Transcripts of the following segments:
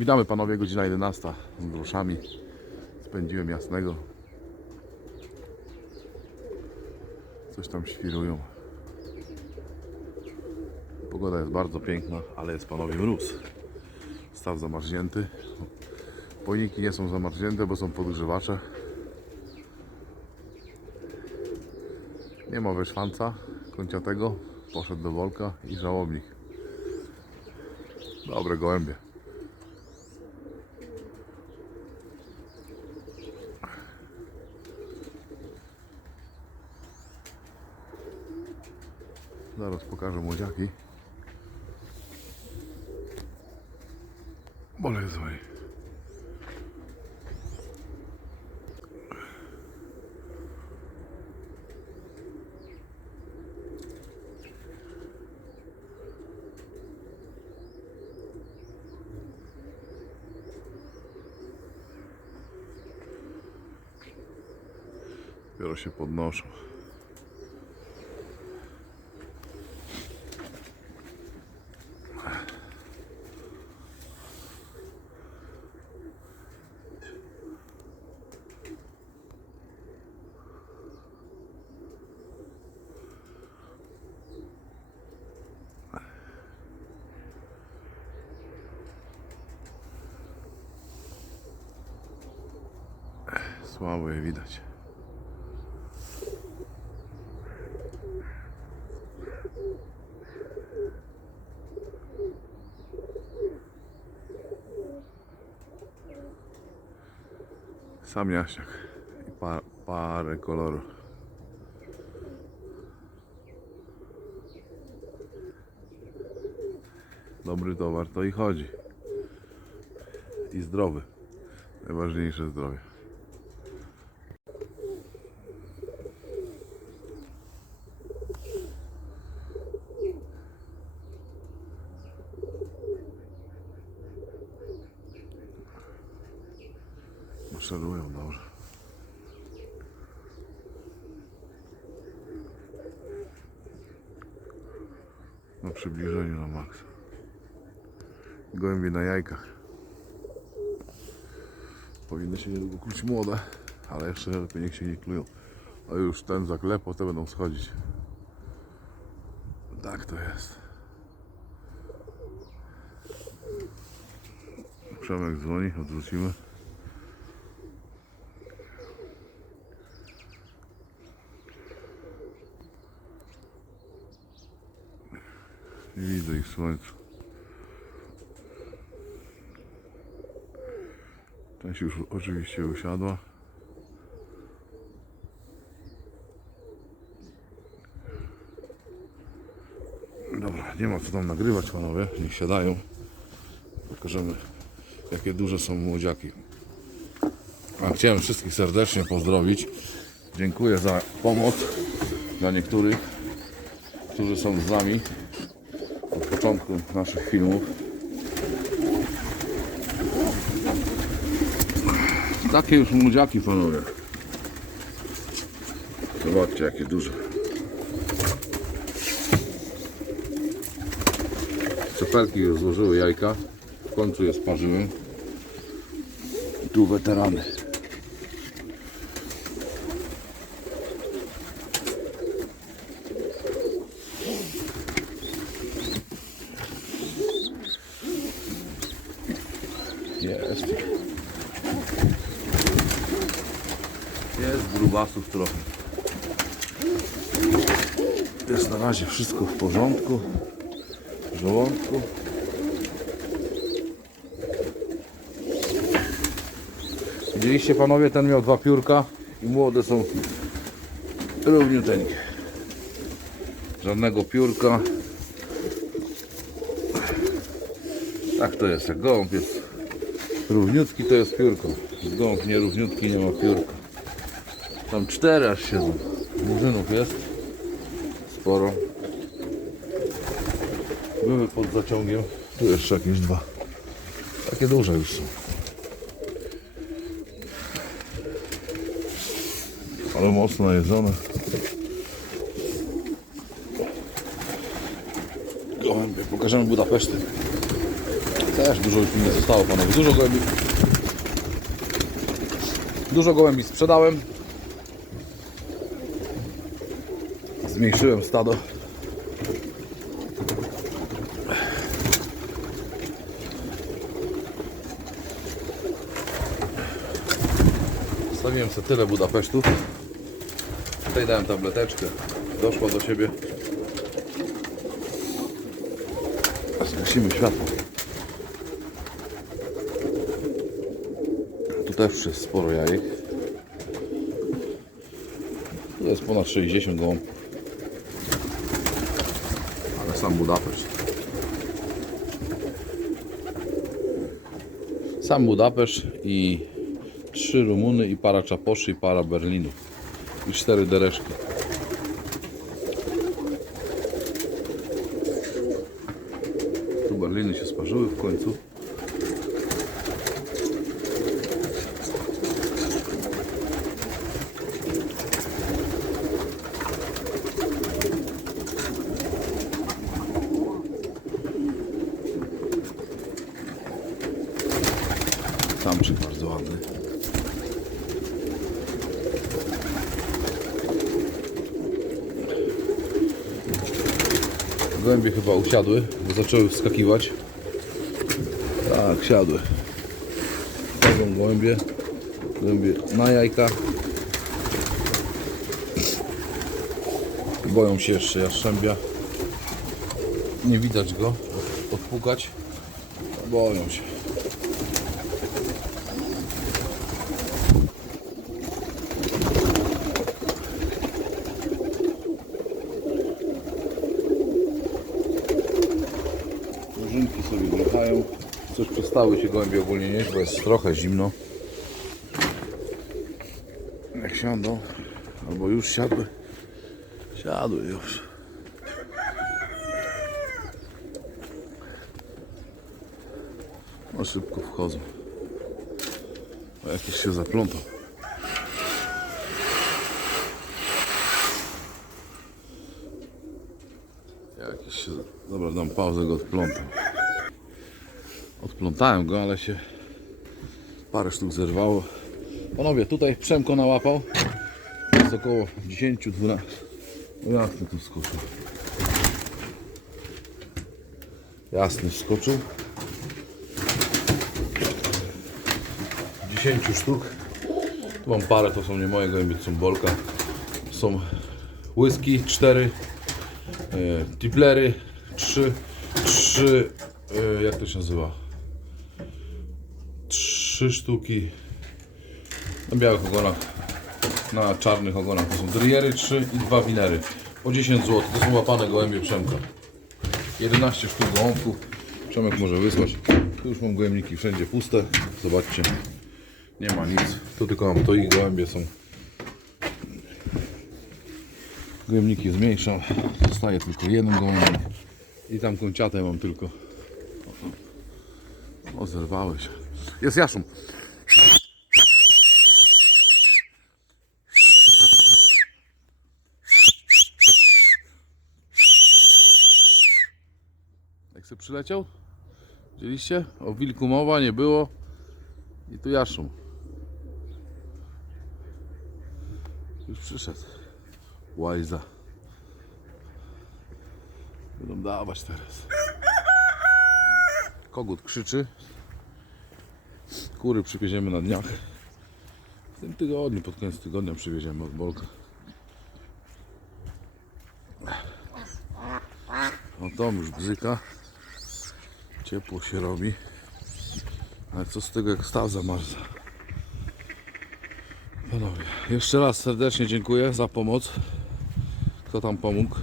Witamy panowie, godzina 11 z groszami. Spędziłem jasnego. Coś tam świrują. Pogoda jest bardzo piękna, ale jest panowie mróz. Staw zamarznięty. Pojniki nie są zamarznięte, bo są podgrzewacze. Nie ma wyszwanca kończatego. Poszedł do wolka i żałobnik. Dobre gołębie. Zaraz pokażę młodziaki. Bole złej. Dopiero się podnoszą. Słabo je widać. Sam jaśniak i pa, parę kolorów. Dobry towar to i chodzi. I zdrowy. Najważniejsze zdrowie. Maszerują dobrze. Na przybliżeniu na maksa. Gołębie na jajkach. Powinny się niedługo kluć młode, ale jeszcze lepiej niech się nie klują. A już ten zaklepo, te będą schodzić. Tak to jest. Przemek dzwoni, odwrócimy. Nie widzę ich w słońcu. Się już oczywiście usiadła. Dobra, nie ma co tam nagrywać panowie, niech siadają. Pokażemy jakie duże są młodziaki. A chciałem wszystkich serdecznie pozdrowić. Dziękuję za pomoc dla niektórych, którzy są z nami początku naszych filmów. Takie już młodziaki panowie. Zobaczcie jakie duże. Cepelki już złożyły jajka. W końcu je sparzyłem. I tu weterany. Jest grubasów trochę. Jest na razie wszystko w porządku. W żołądku. Widzieliście panowie, ten miał dwa piórka i młode są równiuteńkie. Żadnego piórka. Tak to jest, jak gołąb jest równiutki to jest piórko. Gołąb nierówniutki nie ma piórka. Tam cztery aż siedzą. Murzynów jest sporo. Były pod zaciągiem. Tu jeszcze jakieś dwa. Takie duże już są. Ale mocno jedzone. Gołębie. Pokażemy Budapeszty. Też dużo już mi nie zostało panowie. Dużo gołębi. Dużo gołębi sprzedałem. Zmniejszyłem stado. Stawiłem sobie tyle Budapesztów. Tutaj dałem tableteczkę. Doszła do siebie. Zgasimy światło. Tu też jest sporo jajek. Tu jest ponad 60 gołąb. Sam Budapeszt. Sam Budapeszt i trzy Rumuny i para Czaposzy i para Berlinów. I cztery dereszki. Tu Berliny się sparzyły w końcu. Samczyk bardzo ładny. Gołębie chyba usiadły, bo zaczęły wskakiwać. Tak, siadły. Chodzą gołębie. Gołębie na jajka. Boją się jeszcze jaszczębia. Nie widać go. Odpukać. Boją się. Wracają. Coś przestały się gołębie ogólnie nieść, bo jest trochę zimno. Jak siądą, albo już siadły, siadły już. No szybko wchodzą. O, jakiś się zaplątał. Jakiś się... Dobra, dam pauzę, go odplątam. Odplątałem go, ale się parę sztuk zerwało. Panowie, tutaj Przemko nałapał. Jest około 10, 12. No jasny tu skoczył. Jasny skoczył. 10 sztuk. Tu mam parę, to są nie moje gołębie, są bolka. Są whisky 4, e, tiplery 3, 3, e, jak to się nazywa? 3 sztuki na białych ogonach, na czarnych ogonach. To są driery 3 i 2 winery. Po 10 zł. To są łapane gołębie Przemka. 11 sztuk gołąbków. Przemek może wysłać. Tu już mam gołębniki wszędzie puste. Zobaczcie. Nie ma nic. Tu tylko mam to i gołębie są. Gołębniki zmniejszam. Zostaje tylko jeden gołębnik. I tam kończatę mam tylko. O, zerwały się. Jest jaszum. Jak sobie przyleciał? Widzieliście? O wilku mowa nie było. I tu jaszum. Już przyszedł. Łajza. Będą dawać teraz. Kogut krzyczy. Kury przywieziemy na dniach. W tym tygodniu, pod koniec tygodnia przywieziemy od Bolka. No to już bzyka. Ciepło się robi. Ale co z tego jak staw zamarza? Panowie, jeszcze raz serdecznie dziękuję za pomoc. Kto tam pomógł?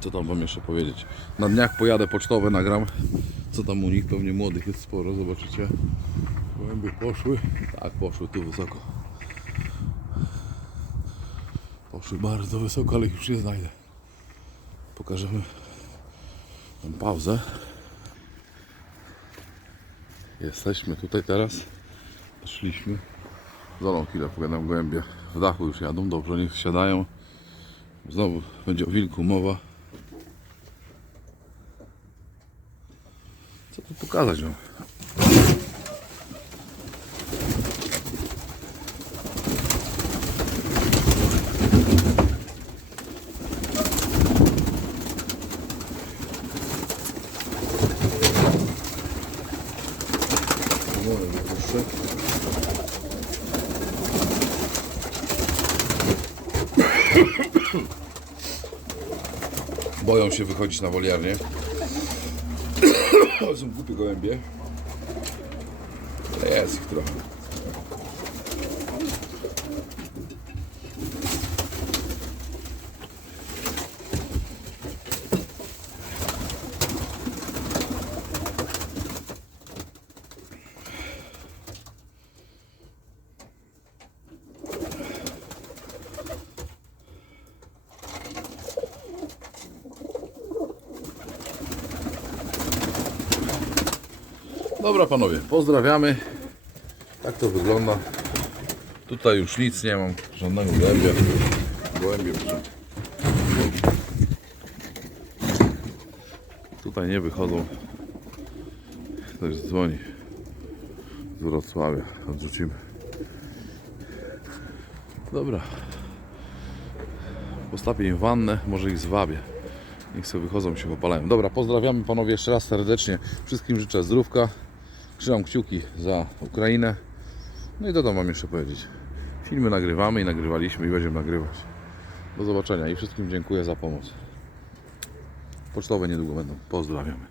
Co tam wam jeszcze powiedzieć? Na dniach pojadę pocztowe, nagram. Co tam u nich? Pewnie młodych jest sporo, zobaczycie. Gołębie poszły. Tak, poszły tu wysoko. Poszły bardzo wysoko, ale ich już nie znajdę. Pokażemy. Mam pauzę. Jesteśmy tutaj teraz. Szliśmy. Zolą chwilę pogadam gołębie. W dachu już jadą, dobrze, niech siadają. Znowu będzie o wilku mowa. Co tu pokazać wypuszczę. Boją się wychodzić na woliarnię. Są głupie gołębie. Ale jest ich trochę. Dobra panowie, pozdrawiamy. Tak to wygląda. Tutaj już nic nie mam, żadnego gołębia. Gołębie są. Tutaj nie wychodzą. Ktoś dzwoni z Wrocławia. Odrzucimy. Dobra. Postawię im wannę, może ich zwabię. Niech sobie wychodzą, się opalają. Dobra, pozdrawiamy panowie jeszcze raz serdecznie. Wszystkim życzę zdrówka. Trzymam kciuki za Ukrainę. No i to tam mam jeszcze powiedzieć. Filmy nagrywamy i nagrywaliśmy i będziemy nagrywać. Do zobaczenia i wszystkim dziękuję za pomoc. Pocztowe niedługo będą. Pozdrawiamy.